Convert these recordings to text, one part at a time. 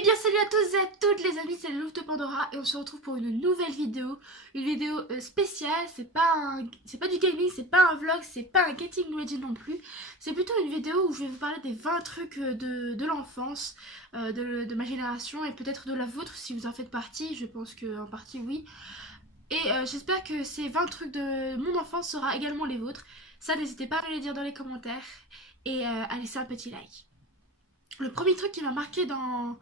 Eh bien salut à tous et à toutes les amis, c'est le Louvre de Pandora et on se retrouve pour une nouvelle vidéo. Une vidéo spéciale, c'est pas du gaming, c'est pas un vlog, c'est pas un getting ready non plus. C'est plutôt une vidéo où je vais vous parler des 20 trucs de l'enfance, de ma génération et peut-être de la vôtre si vous en faites partie, je pense qu'en partie oui. Et j'espère que ces 20 trucs de mon enfance sera également les vôtres. Ça n'hésitez pas à me les dire dans les commentaires et à laisser un petit like. Le premier truc qui m'a marqué dans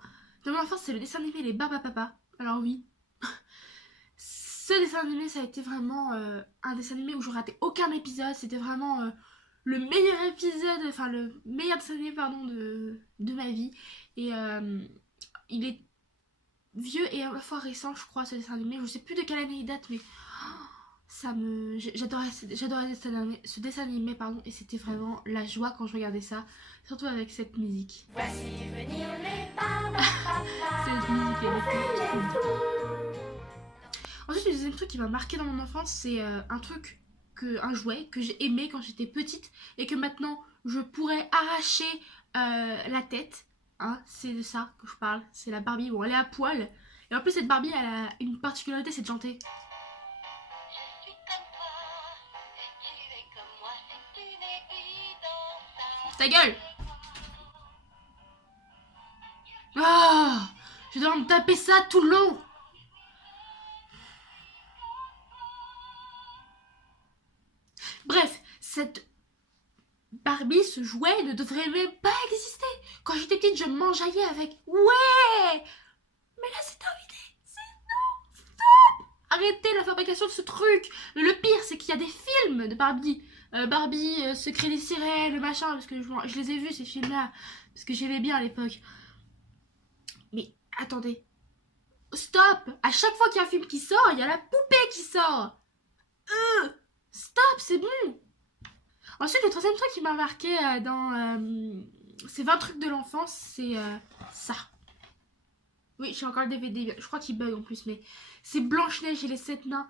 mon enfance, c'est le dessin animé Les Barbapapa. Alors oui, ce dessin animé, ça a été vraiment un dessin animé où je ratais aucun épisode. C'était vraiment le meilleur épisode, enfin le meilleur dessin animé, pardon, de ma vie. Et il est vieux et à la fois récent, je crois, ce dessin animé. Je sais plus de quelle année il date, mais j'adorais ce dessin animé, pardon, et c'était vraiment la joie quand je regardais ça, surtout avec cette musique. Voici venir les Barbapapa. Cette musique, elle était trop bien. Ensuite, le deuxième truc qui m'a marqué dans mon enfance, c'est un jouet que j'ai aimé quand j'étais petite et que maintenant je pourrais arracher la tête. Hein, c'est de ça que je parle. C'est la Barbie. Bon, elle est à poil. Et en plus, cette Barbie, elle a une particularité, c'est de chanter. Ta gueule! Oh, je dois me taper ça tout le long. Bref, cette Barbie, ce jouet, ne devrait même pas exister. Quand j'étais petite, je m'enjaillais avec. Ouais! Mais là, c'est terminé. C'est non! Stop! Arrêtez la fabrication de ce truc. Mais le pire, c'est qu'il y a des films de Barbie. Barbie, Secret des sirènes, le machin, parce que je les ai vus ces films-là, parce que j'aimais bien à l'époque. Mais attendez. Stop! À chaque fois qu'il y a un film qui sort, il y a la poupée qui sort. Stop, c'est bon. Ensuite, le troisième truc qui m'a marqué dans ces 20 trucs de l'enfance, c'est ça. Oui, j'ai encore le DVD, je crois qu'il bug en plus, mais c'est Blanche-Neige et les 7 nains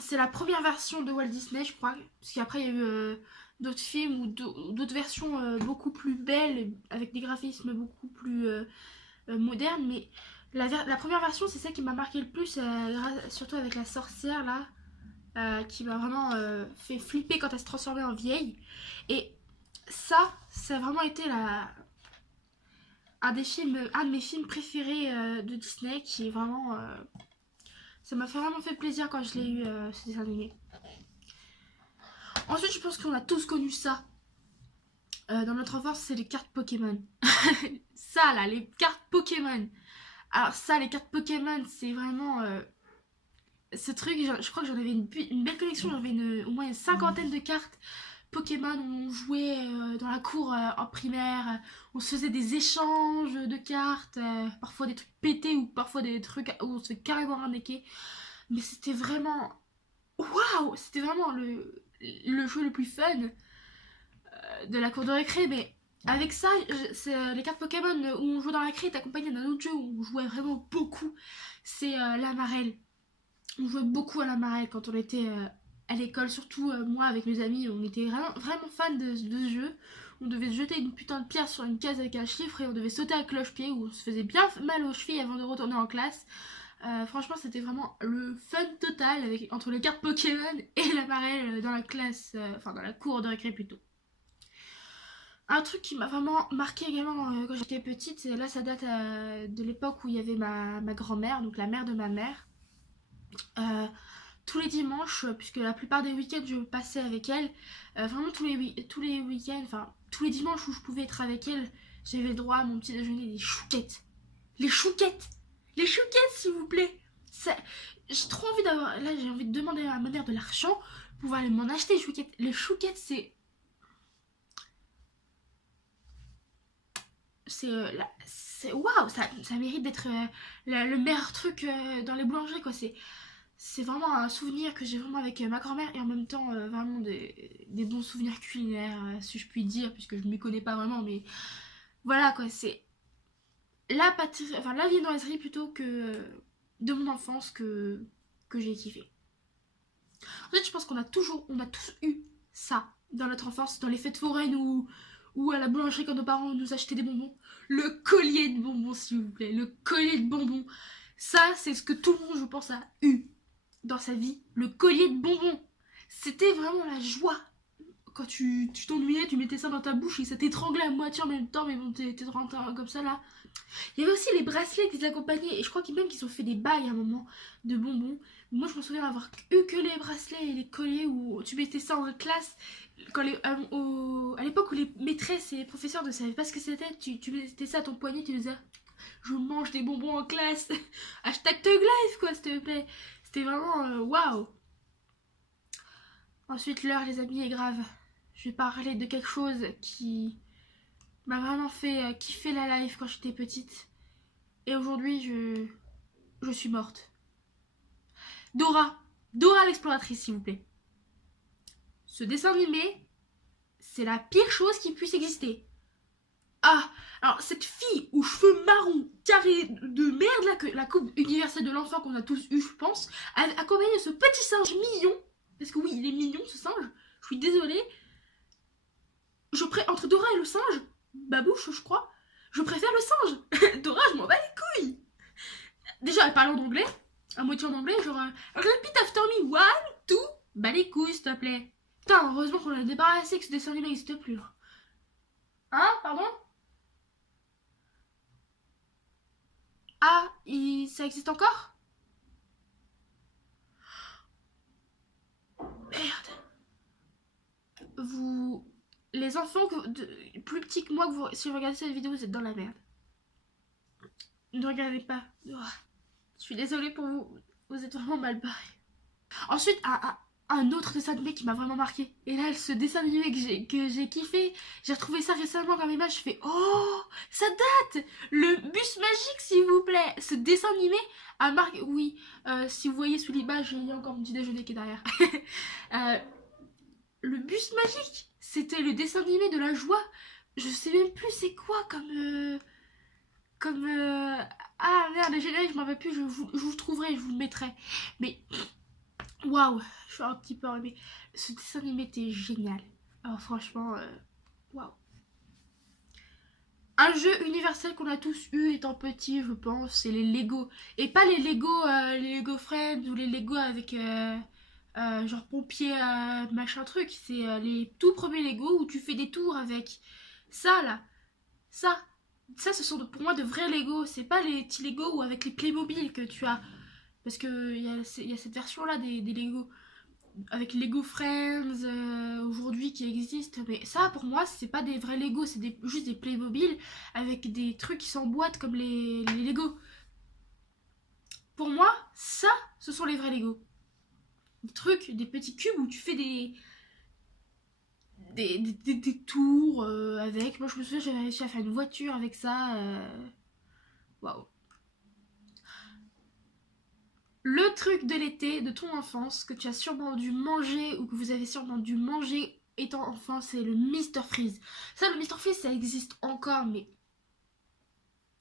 c'est la première version de Walt Disney, je crois, parce qu'après il y a eu d'autres films ou d'autres versions beaucoup plus belles, avec des graphismes beaucoup plus modernes, mais la première version, c'est celle qui m'a marqué le plus, surtout avec la sorcière là, qui m'a vraiment fait flipper quand elle se transformait en vieille. Et ça a vraiment été un de mes films préférés de Disney, qui est vraiment... ça m'a vraiment fait plaisir quand je l'ai eu, ce dessin animé. Ensuite, je pense qu'on a tous connu ça. Dans notre enfance, c'est les cartes Pokémon. Ça là, les cartes Pokémon. Alors ça, les cartes Pokémon, c'est vraiment... ce truc, je crois que j'en avais une belle collection, j'avais au moins une cinquantaine de cartes Pokémon où on jouait dans la cour en primaire, on se faisait des échanges de cartes, parfois des trucs pétés ou parfois des trucs où on se fait carrément arnaquer. Mais c'était vraiment... Waouh! C'était vraiment le jeu le plus fun de la cour de récré, mais... Avec ça, les cartes Pokémon où on jouait dans la crée est accompagné d'un autre jeu où on jouait vraiment beaucoup, c'est la marelle. On jouait beaucoup à la marelle quand on était à l'école, surtout moi avec mes amis, on était vraiment fans de ce jeu. On devait jeter une putain de pierre sur une case avec un chiffre et on devait sauter à cloche-pied où on se faisait bien mal aux chevilles avant de retourner en classe. Franchement, c'était vraiment le fun total entre les cartes Pokémon et la marelle dans la classe, enfin dans la cour de récré plutôt. Un truc qui m'a vraiment marqué également quand j'étais petite, là ça date de l'époque où il y avait ma grand-mère, donc la mère de ma mère. Tous les dimanches, puisque la plupart des week-ends je passais avec elle, vraiment tous les week-ends, enfin tous les dimanches où je pouvais être avec elle, j'avais le droit à mon petit déjeuner des chouquettes. Les chouquettes! Les chouquettes, s'il vous plaît! J'ai trop envie d'avoir... Là, j'ai envie de demander à ma mère de l'argent pour pouvoir aller m'en acheter des chouquettes. Les chouquettes, c'est... Waouh, ça mérite d'être le meilleur truc dans les boulangeries, quoi. C'est vraiment un souvenir que j'ai vraiment avec ma grand-mère et en même temps vraiment des bons souvenirs culinaires, si je puis dire, puisque je ne m'y connais pas vraiment, mais voilà, quoi. C'est la viennoiserie plutôt que de mon enfance que j'ai kiffé. Ensuite, je pense on a tous eu ça dans notre enfance, dans les fêtes foraines où ou à la boulangerie quand nos parents nous achetaient des bonbons. Le collier de bonbons, s'il vous plaît, le collier de bonbons. Ça, c'est ce que tout le monde, je pense, a eu dans sa vie, le collier de bonbons. C'était vraiment la joie. Quand tu t'ennuyais, tu mettais ça dans ta bouche et ça t'étranglait à moitié en même temps, mais bon, t'es rentré comme ça là. Il y avait aussi les bracelets qui les accompagnaient, et je crois même qu'ils ont fait des bails à un moment de bonbons. Moi, je me souviens d'avoir eu que les bracelets et les colliers où tu mettais ça en classe. Quand à l'époque où les maîtresses et les professeurs ne savaient pas ce que c'était, tu mettais ça à ton poignet, tu disais je mange des bonbons en classe. Hashtag Thug Life, quoi, s'il te plaît. C'était vraiment waouh. Ensuite, l'heure, les amis, est grave. Je vais parler de quelque chose qui m'a vraiment fait kiffer la life quand j'étais petite. Et aujourd'hui, je suis morte. Dora l'exploratrice, s'il vous plaît. Ce dessin animé, c'est la pire chose qui puisse exister. Ah, alors cette fille aux cheveux marrons, carrés de merde là, que la coupe universelle de l'enfant qu'on a tous eu, je pense, accompagnée de ce petit singe mignon, parce que oui, il est mignon ce singe, je suis désolée. Entre Dora et le singe, Babouche, je crois, je préfère le singe. Dora, je m'en bats les couilles. Déjà, elle parle en anglais, à moitié en anglais, genre repeat after me, 1, 2, bah les couilles, s'il te plaît. Putain, heureusement qu'on a débarrassé, que ce dessin animé n'existe plus. Hein, pardon? Ah, ça existe encore? Merde. Les enfants plus petits que moi, si vous regardez cette vidéo, vous êtes dans la merde. Ne regardez pas. Oh, je suis désolée pour vous. Vous êtes vraiment mal barrés. Ensuite, un autre dessin animé qui m'a vraiment marqué. Et là, ce dessin animé que j'ai kiffé, j'ai retrouvé ça récemment comme image. Je fais oh, ça date. Le bus magique, s'il vous plaît. Ce dessin animé a marqué. Oui, si vous voyez sous l'image, il y a encore mon petit déjeuner qui est derrière. Le bus magique, c'était le dessin animé de la joie. Je sais même plus c'est quoi ah merde, le générique, je m'en rappelle plus, je vous le trouverai, je vous le mettrai. Mais waouh, je suis un petit peu enrhumée. Ce dessin animé était génial. Alors franchement, waouh. Un jeu universel qu'on a tous eu étant petit, je pense, c'est les Lego. Et pas les Lego Friends ou les Lego avec genre pompier machin truc. C'est les tout premiers Lego où tu fais des tours avec. Ça là, ça, ce sont pour moi de vrais Lego. C'est pas les petits Lego ou avec les Playmobil que tu as. Parce que il y a cette version là des Lego avec Lego Friends aujourd'hui qui existent, mais ça pour moi c'est pas des vrais Lego, c'est juste des Playmobil avec des trucs qui s'emboîtent comme les Lego. Pour moi, ça, ce sont les vrais Lego. Des trucs, des petits cubes où tu fais des tours avec. Moi je me souviens, j'avais réussi à faire une voiture avec ça. Waouh. Le truc de l'été, de ton enfance, que tu as sûrement dû manger ou que vous avez sûrement dû manger étant enfant, c'est le Mr Freeze. Ça, le Mr Freeze, ça existe encore, mais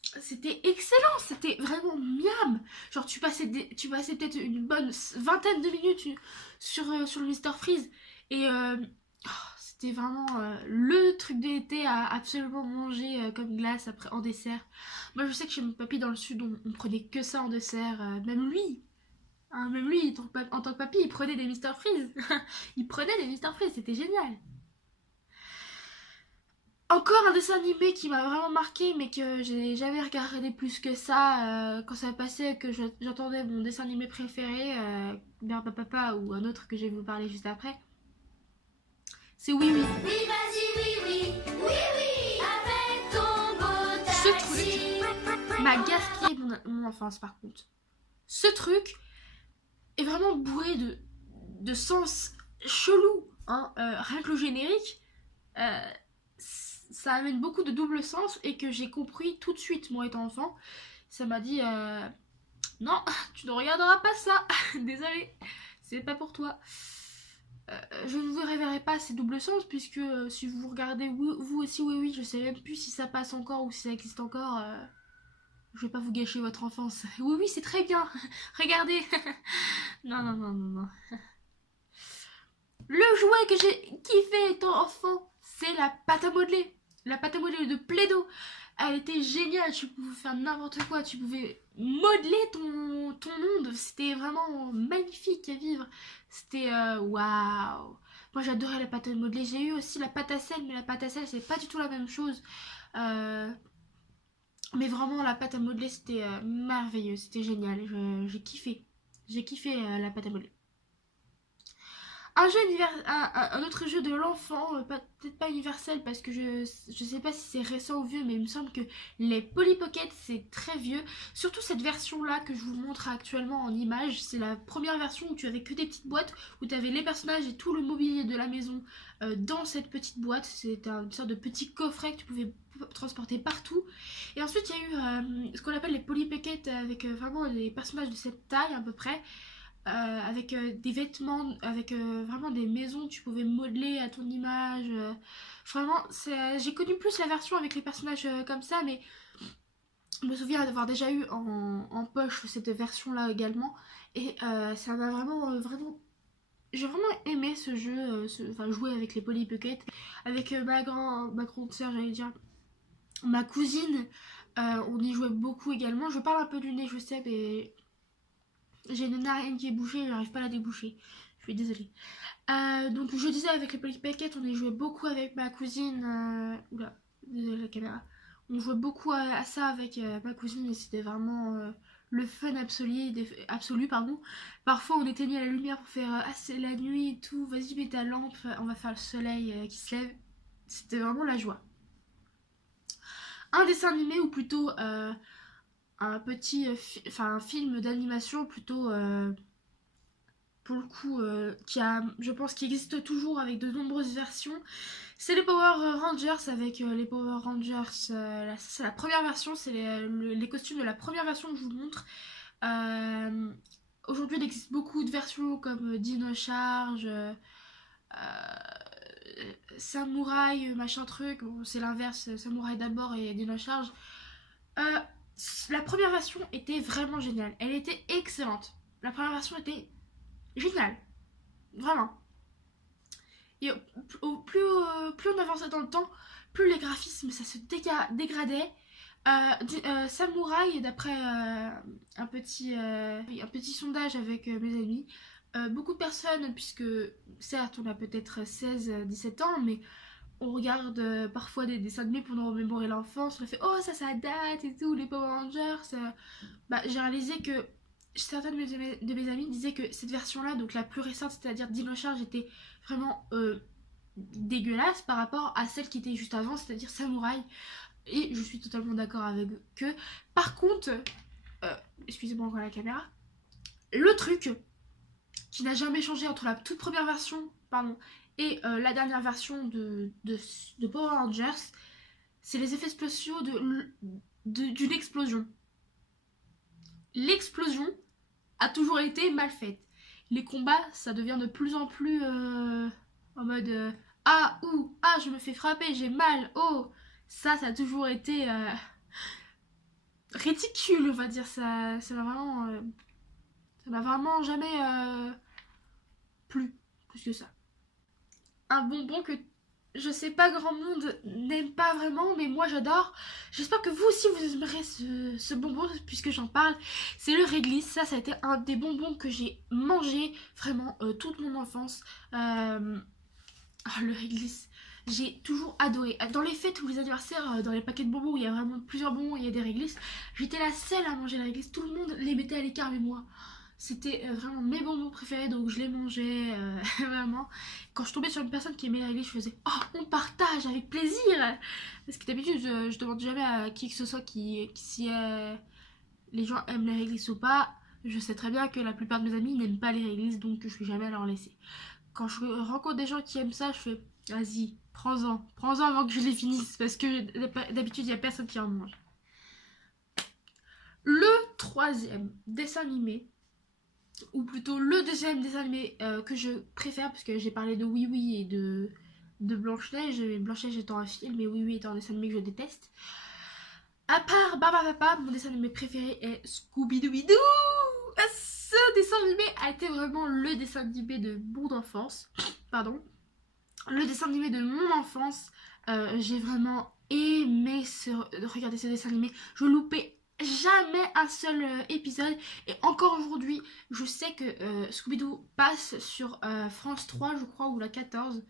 c'était excellent, c'était vraiment miam. Genre tu passais peut-être une bonne vingtaine de minutes sur le Mr Freeze et c'était vraiment le truc de l'été à absolument manger comme glace après en dessert. Moi je sais que chez mon papy dans le sud on prenait que ça en dessert, même lui. Hein, même lui, en tant que papy, il prenait des Mr Freeze. Il prenait des Mr Freeze, c'était génial. Encore un dessin animé qui m'a vraiment marqué, mais que j'ai jamais regardé plus que ça. Quand ça passait, que j'entendais mon dessin animé préféré, Merde Papa ou un autre que je vais vous parler juste après. C'est Oui Oui. Oui, vas-y, oui, oui, oui, oui, avec ton beau taxi. Ce truc m'a gaspillé mon enfance par contre. Ce truc est vraiment bourré de sens chelou. Hein. Rien que le générique, ça amène beaucoup de double sens et que j'ai compris tout de suite, moi étant enfant. Ça m'a dit non, tu ne regarderas pas ça. Désolée, c'est pas pour toi. Je ne vous révélerai pas ces doubles sens puisque si vous regardez vous aussi oui oui, je sais même plus si ça passe encore ou si ça existe encore. Je vais pas vous gâcher votre enfance. Oui oui, c'est très bien. Regardez. Non non non non non. Le jouet que j'ai kiffé étant enfant, c'est la pâte à modeler. La pâte à modeler de Play-Doh, elle était géniale, tu pouvais faire n'importe quoi, tu pouvais modeler ton monde, c'était vraiment magnifique à vivre. C'était waouh. Moi j'adorais la pâte à modeler, j'ai eu aussi la pâte à sel, mais la pâte à sel c'est pas du tout la même chose. Euh, mais vraiment la pâte à modeler c'était merveilleux, c'était génial, j'ai kiffé. J'ai kiffé la pâte à modeler. Un autre jeu de l'enfant, peut-être pas universel parce que je sais pas si c'est récent ou vieux, mais il me semble que les Polly Pocket c'est très vieux. Surtout cette version là que je vous montre actuellement en image, c'est la première version où tu avais que des petites boîtes, où tu avais les personnages et tout le mobilier de la maison dans cette petite boîte. C'était une sorte de petit coffret que tu pouvais transporter partout. Et ensuite il y a eu ce qu'on appelle les Polly Pocket avec vraiment les personnages de cette taille à peu près. Avec des vêtements, avec vraiment des maisons que tu pouvais modeler à ton image. Vraiment, j'ai connu plus la version avec les personnages comme ça, mais je me souviens d'avoir déjà eu en poche cette version-là également. Et ça m'a vraiment... J'ai vraiment aimé ce jeu, enfin jouer avec les Polly Pocket, avec ma grande sœur, j'allais dire, ma cousine. On y jouait beaucoup également. Je parle un peu du nez, je sais, mais j'ai une narine qui est bouchée, j'arrive pas à la déboucher. Je suis désolée. Donc je disais avec les Polly Pocket, on y jouait beaucoup avec ma cousine. Oula, désolée la caméra. On jouait beaucoup à ça avec ma cousine et c'était vraiment le fun absolu, pardon. Parfois on éteignait la lumière pour faire ah c'est la nuit et tout, vas-y mets ta lampe, on va faire le soleil qui se lève. C'était vraiment la joie. Un dessin animé ou plutôt un petit un film d'animation plutôt pour le coup qui a je pense qui existe toujours avec de nombreuses versions, c'est les Power Rangers avec les Power Rangers c'est la première version, c'est les costumes de la première version que je vous montre. Aujourd'hui il existe beaucoup de versions comme Dino Charge, Samouraï machin truc, bon, c'est l'inverse, Samouraï d'abord et Dino Charge. euh, la première version était vraiment géniale. Elle était excellente. La première version était géniale. Vraiment. Et plus on avançait dans le temps, plus les graphismes ça se dégradait. Samouraï, d'après un petit sondage avec mes amis, beaucoup de personnes, puisque certes on a peut-être 16-17 ans, mais on regarde parfois des dessins animés pour nous remémorer l'enfance, on fait oh ça date et tout, les Power Rangers. J'ai réalisé que certains de mes amis disaient que cette version là, donc la plus récente, c'est-à-dire Dino Charge, était vraiment dégueulasse par rapport à celle qui était juste avant, c'est-à-dire Samouraï. Et je suis totalement d'accord avec eux. Par contre, excusez-moi encore la caméra, le truc qui n'a jamais changé entre la toute première version, pardon, et la dernière version de Power Rangers, c'est les effets spéciaux d'une explosion. L'explosion a toujours été mal faite. Les combats, ça devient de plus en plus en mode ah, ouh, ah, je me fais frapper, j'ai mal, oh. Ça a toujours été ridicule, on va dire. Ça m'a vraiment jamais plu, plus que ça. Un bonbon que je sais pas grand monde n'aime pas vraiment, mais moi j'adore. J'espère que vous aussi vous aimerez ce bonbon puisque j'en parle. C'est le réglisse. Ça a été un des bonbons que j'ai mangé vraiment toute mon enfance. Le réglisse, j'ai toujours adoré. Dans les fêtes ou les anniversaires, dans les paquets de bonbons où il y a vraiment plusieurs bonbons, il y a des réglisses, j'étais la seule à manger la réglisse. Tout le monde les mettait à l'écart, mais moi, c'était vraiment mes bonbons préférés, donc je les mangeais vraiment. Quand je tombais sur une personne qui aimait la réglisse, je faisais oh, on partage avec plaisir. Parce que d'habitude, je demande jamais à qui que ce soit si les gens aiment les réglisses ou pas. Je sais très bien que la plupart de mes amis n'aiment pas les réglisses, donc je vais jamais leur laisser. Quand je rencontre des gens qui aiment ça, je fais vas-y, prends-en avant que je les finisse, parce que d'habitude il n'y a personne qui en mange. Le troisième dessin animé, ou plutôt le deuxième dessin animé que je préfère, parce que j'ai parlé de Oui Oui et de Blanche-Neige, Blanche-Neige étant un film et Oui Oui étant un dessin animé que je déteste. À part Barbapapa, mon dessin animé préféré est Scooby-Dooby-Doo. Ce dessin animé a été vraiment le dessin animé de mon enfance. Pardon. Le dessin animé de mon enfance. J'ai vraiment aimé regarder ce dessin animé. Je loupais jamais un seul épisode. Et encore aujourd'hui, je sais que Scooby-Doo passe sur France 3, je crois, ou la 14,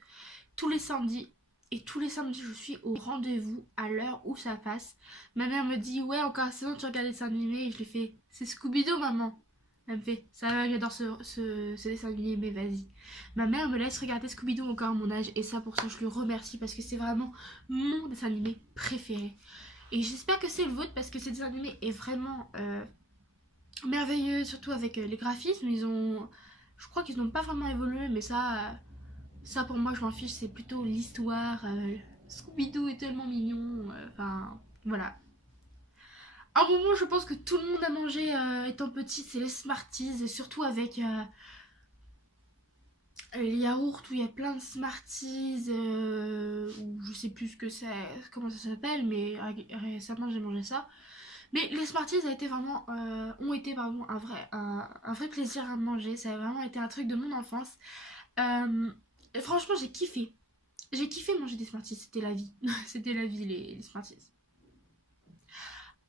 tous les samedis. Et tous les samedis, je suis au rendez-vous à l'heure où ça passe. Ma mère me dit, ouais, encore sinon tu regardes des dessins animés. Et je lui fais, c'est Scooby-Doo, maman. Elle me fait, ça va, j'adore ce dessin animé, mais vas-y. Ma mère me laisse regarder Scooby-Doo encore à mon âge. Et ça, pour ça, je lui remercie parce que c'est vraiment mon dessin animé préféré. Et j'espère que c'est le vôtre parce que ce dessin animé est vraiment merveilleux, surtout avec les graphismes. Je crois qu'ils n'ont pas vraiment évolué, mais ça pour moi je m'en fiche, c'est plutôt l'histoire. Scooby-Doo est tellement mignon, enfin voilà. Un moment je pense que tout le monde a mangé étant petit, c'est les Smarties, et surtout avec les yaourts où il y a plein de Smarties, ou je sais plus comment ça s'appelle, mais récemment j'ai mangé ça. Mais les Smarties ont été pardon, un vrai plaisir à manger, ça a vraiment été un truc de mon enfance. Franchement, j'ai kiffé. J'ai kiffé manger des Smarties, c'était la vie. C'était la vie, les Smarties.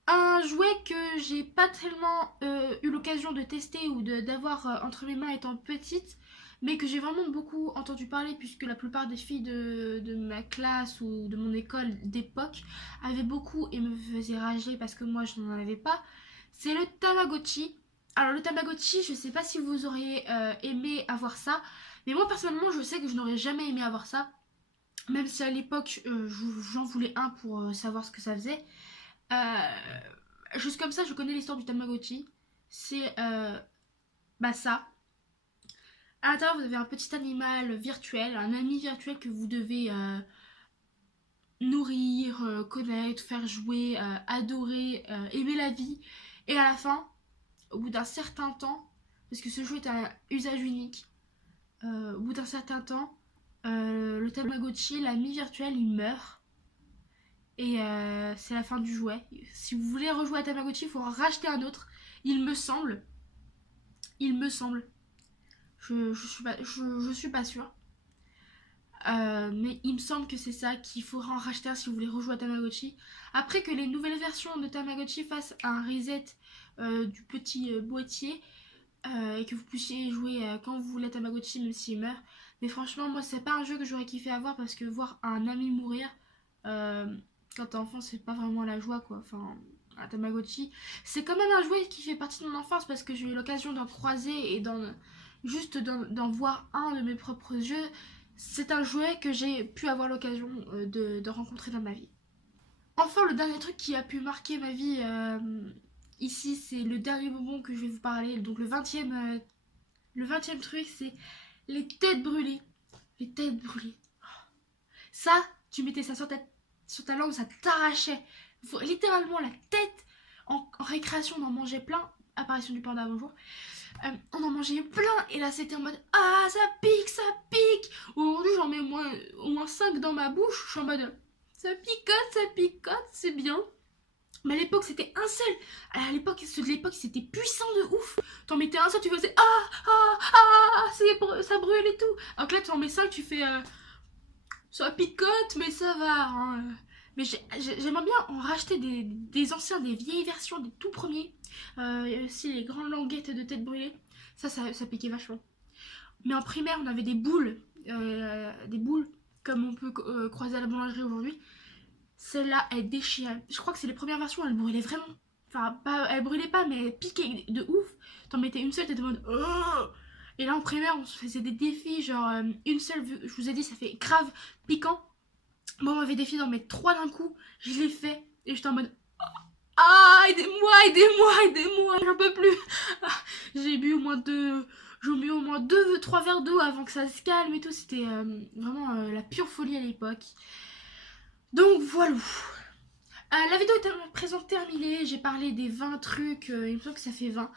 Un jouet que j'ai pas tellement eu l'occasion de tester ou d'avoir entre mes mains étant petite, mais que j'ai vraiment beaucoup entendu parler puisque la plupart des filles de ma classe ou de mon école d'époque avaient beaucoup et me faisaient rager parce que moi je n'en avais pas, c'est le Tamagotchi. Alors le Tamagotchi, je sais pas si vous auriez aimé avoir ça, mais moi personnellement je sais que je n'aurais jamais aimé avoir ça, même si à l'époque j'en voulais un pour savoir ce que ça faisait. Juste comme ça, je connais l'histoire du Tamagotchi. C'est ça. À l'intérieur, vous avez un petit animal virtuel, un ami virtuel que vous devez nourrir, connaître, faire jouer, adorer, aimer la vie. Et à la fin, au bout d'un certain temps, parce que ce jeu est un usage unique, au bout d'un certain temps, le Tamagotchi, l'ami virtuel, il meurt. Et c'est la fin du jouet. Si vous voulez rejouer à Tamagotchi, il faut en racheter un autre. Il me semble. Je suis pas sûre. Mais il me semble que c'est ça, qu'il faudra en racheter un si vous voulez rejouer à Tamagotchi. Après que les nouvelles versions de Tamagotchi fassent un reset du petit boîtier et que vous puissiez jouer quand vous voulez à Tamagotchi même s'il meurt. Mais franchement, moi c'est pas un jeu que j'aurais kiffé avoir parce que voir un ami mourir quand t'es enfant, c'est pas vraiment la joie quoi. Enfin, un Tamagotchi, c'est quand même un jouet qui fait partie de mon enfance parce que j'ai eu l'occasion d'en croiser et d'en voir un de mes propres yeux. C'est un jouet que j'ai pu avoir l'occasion de rencontrer dans ma vie. Enfin, le dernier truc qui a pu marquer ma vie ici, c'est le dernier bonbon que je vais vous parler. Donc le 20e truc, c'est les têtes brûlées. Les têtes brûlées. Ça, tu mettais ça sur ta langue, ça t'arrachait. Littéralement la tête. En récréation, on en mangeait plein. Apparition du panda, bonjour. On en mangeait plein et là c'était en mode ah ça pique. Aujourd'hui j'en mets au moins 5 dans ma bouche. Je suis en mode ça picote, c'est bien. Mais à l'époque c'était un seul. À l'époque, ceux de l'époque c'était puissant de ouf. T'en mettais un seul, tu faisais ça brûle et tout. Alors que là tu en mets 5, tu fais ça picote mais ça va hein. Mais j'aimerais bien en racheter des anciens, des vieilles versions, des tout premiers. Il y a aussi les grandes languettes de tête brûlée. Ça piquait vachement. Mais en primaire, on avait des boules comme on peut croiser à la boulangerie aujourd'hui. Celle-là, elle déchirait. Je crois que c'est les premières versions, elle brûlait vraiment. Enfin, elle brûlait pas, mais elle piquait de ouf. T'en mettais une seule, t'étais en mode oh. Et là, en primaire, on se faisait des défis, genre une seule, je vous ai dit, ça fait grave piquant. Moi, on m'avait défié d'en mettre 3 d'un coup. Je l'ai fait. Et j'étais en mode ah, aidez-moi. J'en peux plus. J'ai bu au moins 3 verres d'eau avant que ça se calme et tout. C'était vraiment la pure folie à l'époque. Donc voilà. La vidéo est à présent terminée. J'ai parlé des 20 trucs. Il me semble que ça fait 20.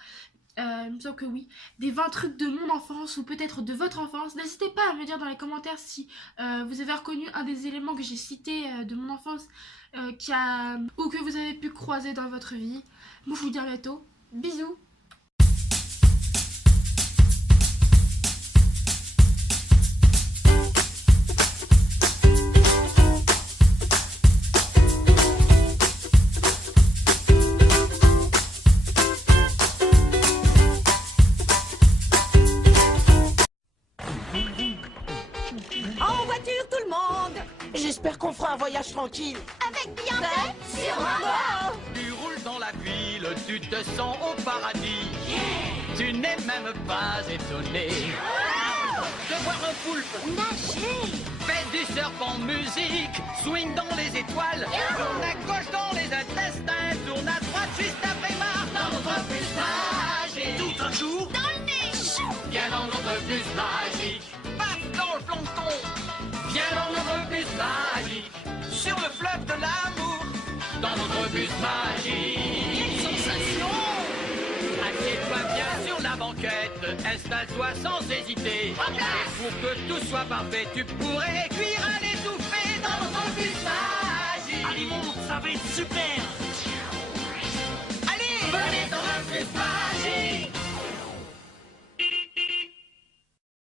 Il me semble que oui, des 20 trucs de mon enfance ou peut-être de votre enfance. N'hésitez pas à me dire dans les commentaires si vous avez reconnu un des éléments que j'ai cités de mon enfance ou que vous avez pu croiser dans votre vie. Moi je vous dis à bientôt, bisous. voyage tranquille. Avec Beyoncé sur moi. Tu roules dans la ville, tu te sens au paradis. Tu n'es même pas étonné de voir un poulpe Nager. fait du surf en musique, swing dans les étoiles, tourne à gauche dans les intestins, tourne à droite juste après marre dans notre bus magique. Tout un jour, Dans le nez. Chou. viens dans notre bus magique. Paf dans le plancton, viens dans notre bus magique. Sur le fleuve de l'amour, dans notre bus magique. Quelle sensation! Assieds-toi bien sur la banquette, installe-toi sans hésiter. Et pour que tout soit parfait, tu pourrais cuire à l'étouffer dans notre bus magique. Allez, monte, ça va être super.